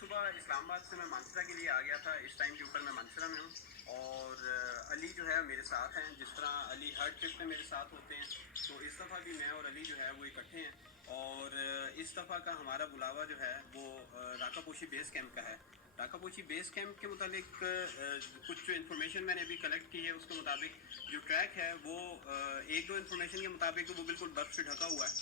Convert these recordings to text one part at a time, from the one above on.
सुबह इस्लामाबाद से मैं मानसरा के लिए आ गया था। इस टाइम के ऊपर मैं मानसरा में हूँ और अली जो है मेरे साथ हैं। जिस तरह अली हर ट्रिप में मेरे साथ होते हैं, तो इस दफ़ा भी मैं और अली जो है वो इकट्ठे हैं। और इस दफ़ा का हमारा बुलावा जो है वो राकापोशी बेस कैंप का है। राकापोशी बेस कैंप के मुताबिक कुछ जो इन्फॉर्मेशन मैंने अभी कलेक्ट की है उसके मुताबिक जो ट्रैक है वो एक दो इन्फॉर्मेशन के मुताबिक तो वो बिल्कुल बर्फ़ से ढका हुआ है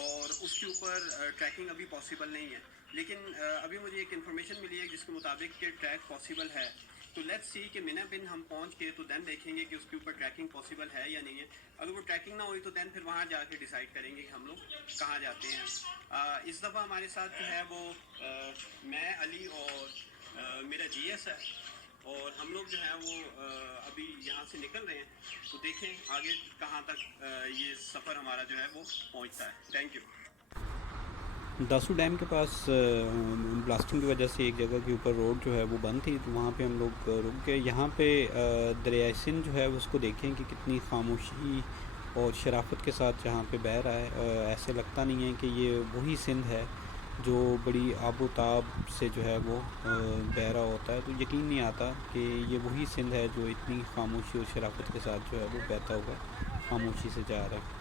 और उसके ऊपर ट्रैकिंग अभी पॉसिबल नहीं है। लेकिन अभी मुझे एक इन्फॉर्मेशन मिली है जिसके मुताबिक कि ट्रैक पॉसिबल है। तो लेट्स सी कि मिना बिन हम पहुंच के तो दैन देखेंगे कि उसके ऊपर ट्रैकिंग पॉसिबल है या नहीं है। अगर वो ट्रैकिंग ना हुई तो दैन फिर वहाँ जाके डिसाइड करेंगे कि हम लोग कहाँ जाते हैं। इस दफ़ा हमारे साथ जो है वो मैं अली और मेरा जीएस है और हम लोग जो है वो अभी यहाँ से निकल रहे हैं। तो देखें आगे कहाँ तक ये सफ़र हमारा जो है वो पहुँचता है। Thank you. दासू डैम के पास ब्लास्टिंग की वजह से एक जगह के ऊपर रोड जो है वो बंद थी, तो वहाँ पे हम लोग रुक गए। यहाँ पे दरिया सिंध जो है उसको देखें कि कितनी खामोशी और शराफत के साथ जहाँ पे बह रहा है। ऐसे लगता नहीं है कि ये वही सिंध है जो बड़ी आबोताब से जो है वो बह रहा होता है। तो यकीन नहीं आता कि ये वही सिंध है जो इतनी खामोशी और शराफत के साथ जो है वो बहता हुआ खामोशी से जा रहा है।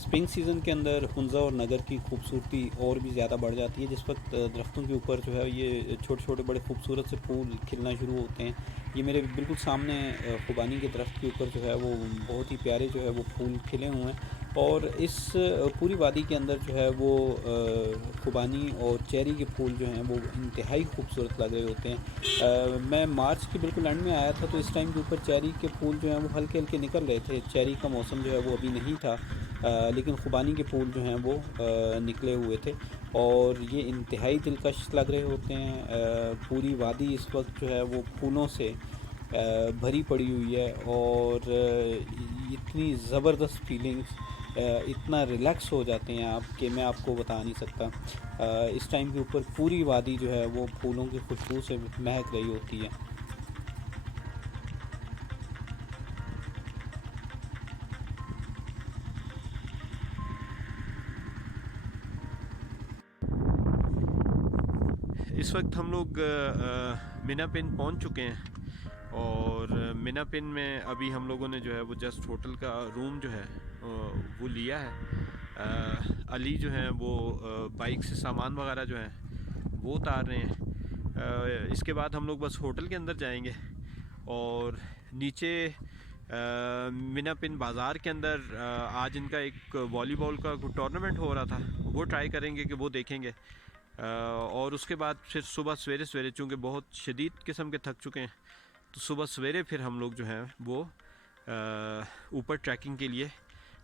स्प्रिंग सीज़न के अंदर हुंज़ा और नगर की खूबसूरती और भी ज़्यादा बढ़ जाती है। जिस वक्त दरख्तों के ऊपर जो है ये छोटे छोटे बड़े खूबसूरत से फूल खिलना शुरू होते हैं। ये मेरे बिल्कुल सामने खुबानी के दरख्त के ऊपर जो है वो बहुत ही प्यारे जो है वो फूल खिले हुए हैं। और इस पूरी वादी के अंदर जो है वो खुबानी और चेरी के फूल जो हैं वो इंतहाई खूबसूरत लग रहे होते हैं। मैं मार्च के बिल्कुल एंड में आया था, तो इस टाइम के ऊपर चेरी के फूल जो हैं वो हल्के हल्के निकल रहे थे। चेरी का मौसम जो है वो अभी नहीं था, लेकिन खुबानी के फूल जो हैं वो निकले हुए थे और ये इंतहाई दिलकश लग रहे होते हैं। पूरी वादी इस वक्त जो है वो फूलों से भरी पड़ी हुई है और इतनी ज़बरदस्त फीलिंग्स इतना रिलैक्स हो जाते हैं आप कि मैं आपको बता नहीं सकता। इस टाइम के ऊपर पूरी वादी जो है वो फूलों की खुशबू से महक रही होती है। इस वक्त हम लोग मीना पिन पहुंच चुके हैं और मीना पिन में अभी हम लोगों ने जो है वो जस्ट होटल का रूम जो है वो लिया है। अली जो है वो बाइक से सामान वगैरह जो है वो उतार रहे हैं। इसके बाद हम लोग बस होटल के अंदर जाएंगे और नीचे मीना पिन बाज़ार के अंदर आज इनका एक वॉलीबॉल का टूर्नामेंट हो रहा था, वो ट्राई करेंगे कि वो देखेंगे। और उसके बाद फिर सुबह सवेरे सवेरे, चूँकि बहुत शदीद किस्म के थक चुके हैं, तो सुबह सवेरे फिर हम लोग जो है वो ऊपर ट्रैकिंग के लिए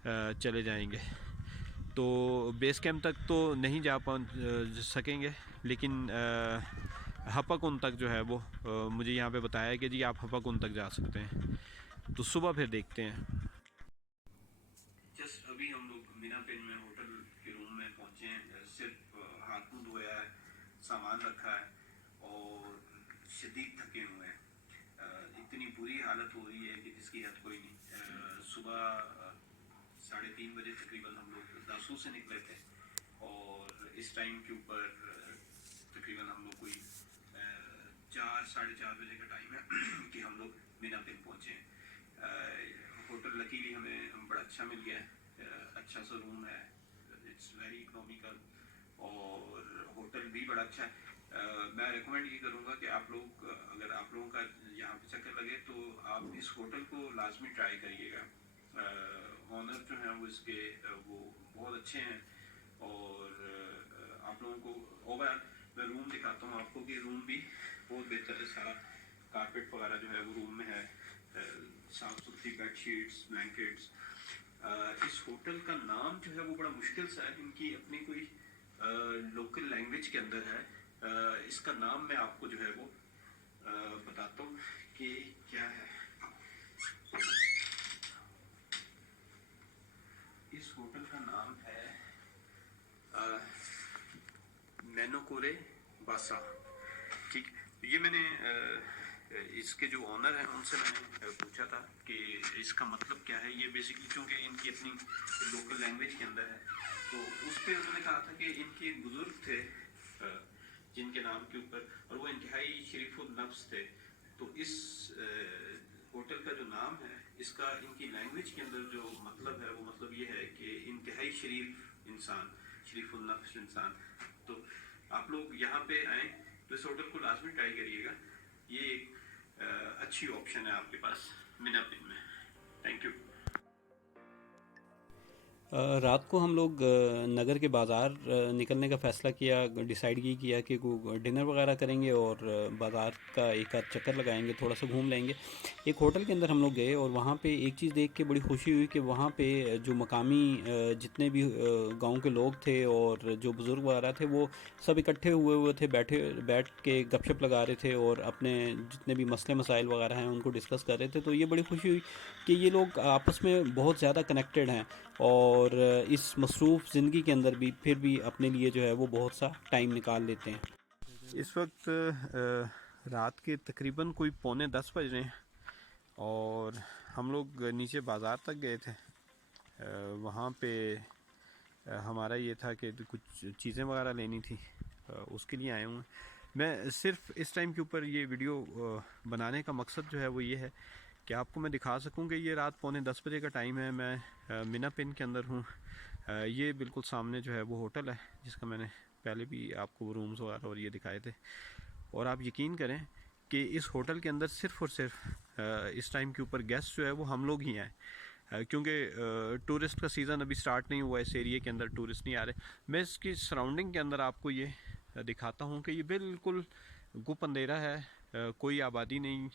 चले जाएंगे। तो बेस कैंप तक तो नहीं जा सकेंगे, लेकिन हपकुन तक जो है वो मुझे यहाँ पे बताया कि जी आप हपकुन तक जा सकते हैं। तो सुबह फिर देखते हैं। जस्ट अभी हम लोग मीना पिन में होटल के रूम में पहुंचे हैं। सिर्फ हाथ मुंह धोया है, सामान रखा है और शदीद थके हुए हैं। इतनी बुरी हालत हो रही है कि जिसकी हद कोई नहीं। सुबह 3:30 बजे तकरीबन हम लोग दासू से निकले थे और इस टाइम के ऊपर तकरीबन हम लोग कोई 4-4:30 बजे का टाइम है कि हम लोग मीना पिन पहुंचे हैं। होटल लकीली हमें बड़ा अच्छा मिल गया है, अच्छा सा रूम है, इट्स वेरी इकोनॉमिकल और होटल भी बड़ा अच्छा है। मैं रिकमेंड ये करूँगा कि आप लोग, अगर आप लोगों का यहाँ पे चक्कर लगे तो आप इस होटल को लाजमी ट्राई करिएगा। ऑनर जो हैं वो इसके वो बहुत अच्छे हैं और आप लोगों को ओवरऑल मैं रूम दिखाता हूँ आपको कि रूम भी बहुत बेहतर है। सारा कारपेट वगैरह जो है वो रूम में है, साफ सुथरी बेड शीट्स, ब्लैंकेट्स। इस होटल का नाम जो है वो बड़ा मुश्किल सा है, इनकी अपनी कोई लोकल लैंग्वेज के अंदर है। इसका नाम मैं आपको जो है वो बताता हूँ कि क्या है। इस होटल का नाम है मैनोकोरे बासा। ठीक, ये मैंने इसके जो ऑनर हैं उनसे मैंने पूछा था कि इसका मतलब क्या है। ये बेसिकली क्योंकि इनकी अपनी लोकल लैंग्वेज के अंदर है, तो उस पर उन्होंने कहा था कि इनके एक बुजुर्ग थे जिनके नाम के ऊपर, और वो इंतहाई शरीफुल नफ्स थे। तो इस होटल का जो नाम है, इसका इनकी लैंग्वेज के अंदर जो मतलब है वो मतलब ये है कि इंतहाई शरीफ इंसान, शरीफुल नफ्स इंसान। तो आप लोग यहाँ पे आए तो इस होटल को लाजमी ट्राई करिएगा। ये एक अच्छी ऑप्शन है आपके पास मीना पिन में। Thank you. रात को हम लोग नगर के बाज़ार निकलने का फ़ैसला किया, डिसाइड ये किया कि डिनर वगैरह करेंगे और बाज़ार का एक आध चक्कर लगाएंगे, थोड़ा सा घूम लेंगे। एक होटल के अंदर हम लोग गए और वहाँ पे एक चीज़ देख के बड़ी खुशी हुई कि वहाँ पे जो मकामी जितने भी गांव के लोग थे और जो बुज़ुर्ग वगैरह थे वो सब इकट्ठे हुए थे, बैठ के गपशप लगा रहे थे और अपने जितने भी मसले मसाइल वगैरह हैं उनको डिस्कस कर रहे थे। तो ये बड़ी खुशी हुई कि ये लोग आपस में बहुत ज़्यादा कनेक्टेड हैं और इस मसरूफ़ ज़िंदगी के अंदर भी फिर भी अपने लिए जो है वो बहुत सा टाइम निकाल लेते हैं। इस वक्त रात के तकरीबन कोई 9:45 बज रहे हैं और हम लोग नीचे बाज़ार तक गए थे। वहाँ पे हमारा ये था कि कुछ चीज़ें वगैरह लेनी थी, उसके लिए आए हुए हैं। मैं सिर्फ इस टाइम के ऊपर ये वीडियो बनाने का मकसद जो है वो ये है कि आपको मैं दिखा सकूं कि ये रात 9:45 बजे का टाइम है। मैं मीना पिन के अंदर हूँ। ये बिल्कुल सामने जो है वो होटल है जिसका मैंने पहले भी आपको रूम्स वगैरह और ये दिखाए थे। और आप यकीन करें कि इस होटल के अंदर सिर्फ़ और सिर्फ इस टाइम के ऊपर गेस्ट जो है वो हम लोग ही हैं, क्योंकि टूरिस्ट का सीज़न अभी स्टार्ट नहीं हुआ, इस एरिए के अंदर टूरिस्ट नहीं आ रहे। मैं इसकी सराउंडिंग के अंदर आपको ये दिखाता हूँ कि ये बिल्कुल गुप अंधेरा है, कोई आबादी नहीं,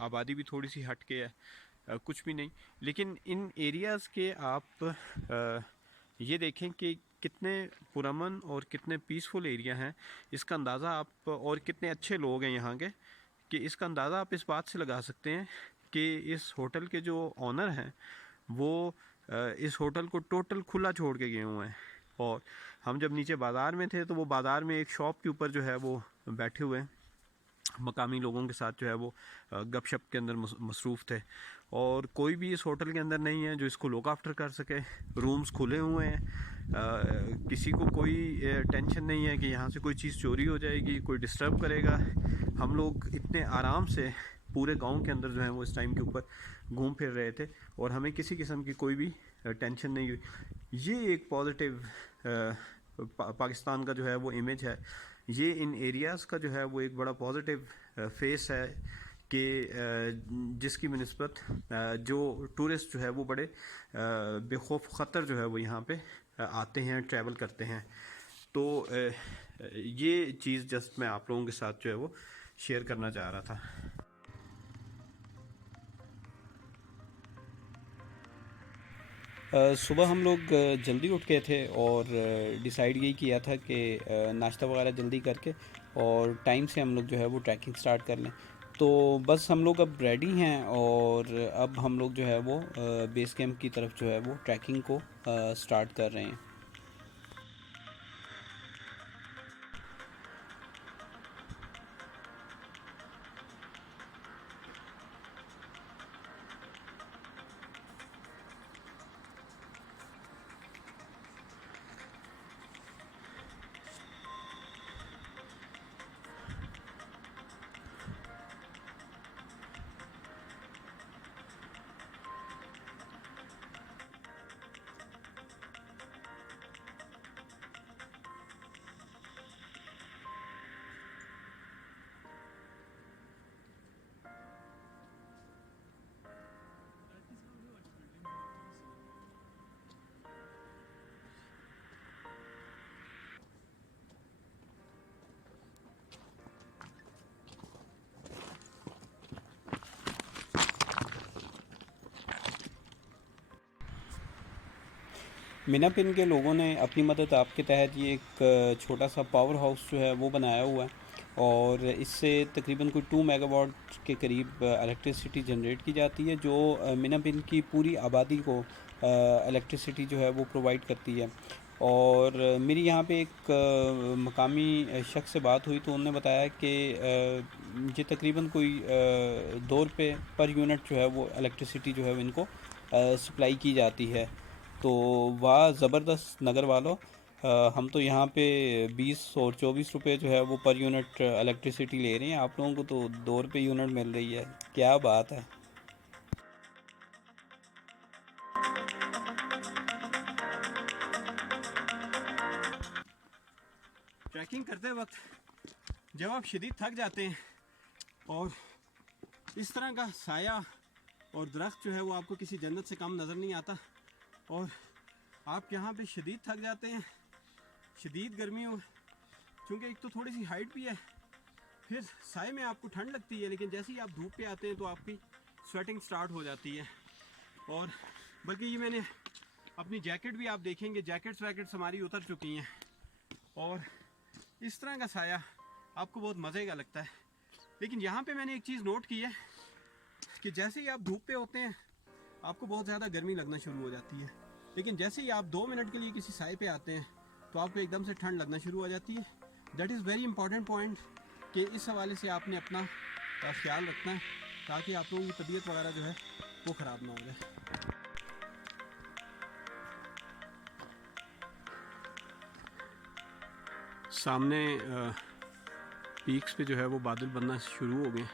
आबादी भी थोड़ी सी हट के है, कुछ भी नहीं। लेकिन इन एरियाज़ के आप ये देखें कि कितने पुरअमन और कितने पीसफुल एरिया हैं। इसका अंदाज़ा आप, और कितने अच्छे लोग हैं यहाँ के, कि इसका अंदाज़ा आप इस बात से लगा सकते हैं कि इस होटल के जो ऑनर हैं वो इस होटल को टोटल खुला छोड़ के गए हुए हैं। और हम जब नीचे बाज़ार में थे तो वो बाज़ार में एक शॉप के ऊपर जो है वो बैठे हुए हैं, मकामी लोगों के साथ जो है वो गपशप के अंदर मसरूफ़ थे। और कोई भी इस होटल के अंदर नहीं है जो इसको लुक आफ्टर कर सके। रूम्स खुले हुए हैं, किसी को कोई टेंशन नहीं है कि यहाँ से कोई चीज़ चोरी हो जाएगी, कोई डिस्टर्ब करेगा। हम लोग इतने आराम से पूरे गांव के अंदर जो है वो इस टाइम के ऊपर घूम फिर रहे थे और हमें किसी किस्म की कोई भी टेंशन नहीं हुई। ये एक पॉजिटिव पाकिस्तान का जो है वो इमेज है। ये इन एरियाज़ का जो है वो एक बड़ा पॉजिटिव फेस है कि जिसकी बनिस्बत जो टूरिस्ट जो है वो बड़े बेखौफ ख़तर जो है वो यहाँ पे आते हैं, ट्रैवल करते हैं। तो ये चीज़ जस्ट मैं आप लोगों के साथ जो है वो शेयर करना चाह रहा था। सुबह हम लोग जल्दी उठ गए थे और डिसाइड यही किया था कि नाश्ता वगैरह जल्दी करके और टाइम से हम लोग जो है वो ट्रैकिंग स्टार्ट कर लें। तो बस हम लोग अब रेडी हैं और अब हम लोग जो है वो बेस कैंप की तरफ जो है वो ट्रैकिंग को स्टार्ट कर रहे हैं। मीना पिन के लोगों ने अपनी मदद आपके तहत ये एक छोटा सा पावर हाउस जो है वो बनाया हुआ है और इससे तकरीबन कोई 2 मेगावाट के करीब इलेक्ट्रिसिटी जनरेट की जाती है जो मीना पिन की पूरी आबादी को इलेक्ट्रिसिटी जो है वो प्रोवाइड करती है। और मेरी यहाँ पे एक मकामी शख्स से बात हुई तो उन्होंने बताया कि ये तकरीबन कोई 2 रुपये पर यूनिट जो है वो इलेक्ट्रिसिटी जो है वो इनको सप्लाई की जाती है। तो वाह ज़बरदस्त नगर वालों, हम तो यहाँ पे 20 और 24 रुपये जो है वो पर यूनिट इलेक्ट्रिसिटी ले रहे हैं, आप लोगों को तो 2 रुपये यूनिट मिल रही है। क्या बात है। ट्रैकिंग करते वक्त जब आप शदीद थक जाते हैं और इस तरह का साया और दरख्त जो है वो आपको किसी जन्नत से कम नज़र नहीं आता और आप यहाँ पे शदीद थक जाते हैं, शदीद गर्मी हो, क्योंकि एक तो थोड़ी सी हाइट भी है, फिर साए में आपको ठंड लगती है, लेकिन जैसे ही आप धूप पे आते हैं तो आपकी स्वेटिंग स्टार्ट हो जाती है। और बल्कि ये मैंने अपनी जैकेट भी, आप देखेंगे जैकेट्स वैकेट्स हमारी उतर चुकी हैं और इस तरह का साया आपको बहुत मज़े का लगता है। लेकिन यहाँ पे मैंने एक चीज़ नोट की है कि जैसे ही आप धूप पे होते हैं आपको बहुत ज़्यादा गर्मी लगना शुरू हो जाती है, लेकिन जैसे ही आप 2 मिनट के लिए किसी साए पे आते हैं तो आपको एकदम से ठंड लगना शुरू हो जाती है। That is very important point कि इस हवाले से आपने अपना ख्याल रखना है ताकि आप लोगों की तबीयत वगैरह जो है वो ख़राब ना हो जाए। सामने पीक्स पे जो है वो बादल बनना शुरू हो गए,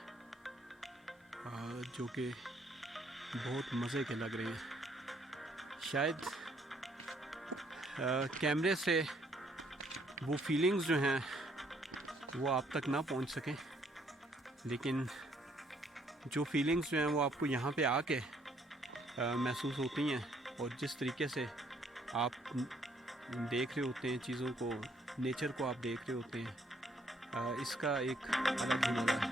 जो कि बहुत मज़े के लग रहे हैं। शायद कैमरे से वो फीलिंग्स जो हैं वो आप तक ना पहुंच सकें, लेकिन जो फीलिंग्स जो हैं वो आपको यहाँ पे आके महसूस होती हैं और जिस तरीके से आप देख रहे होते हैं चीज़ों को, नेचर को आप देख रहे होते हैं, इसका एक अलग ही मज़ा है।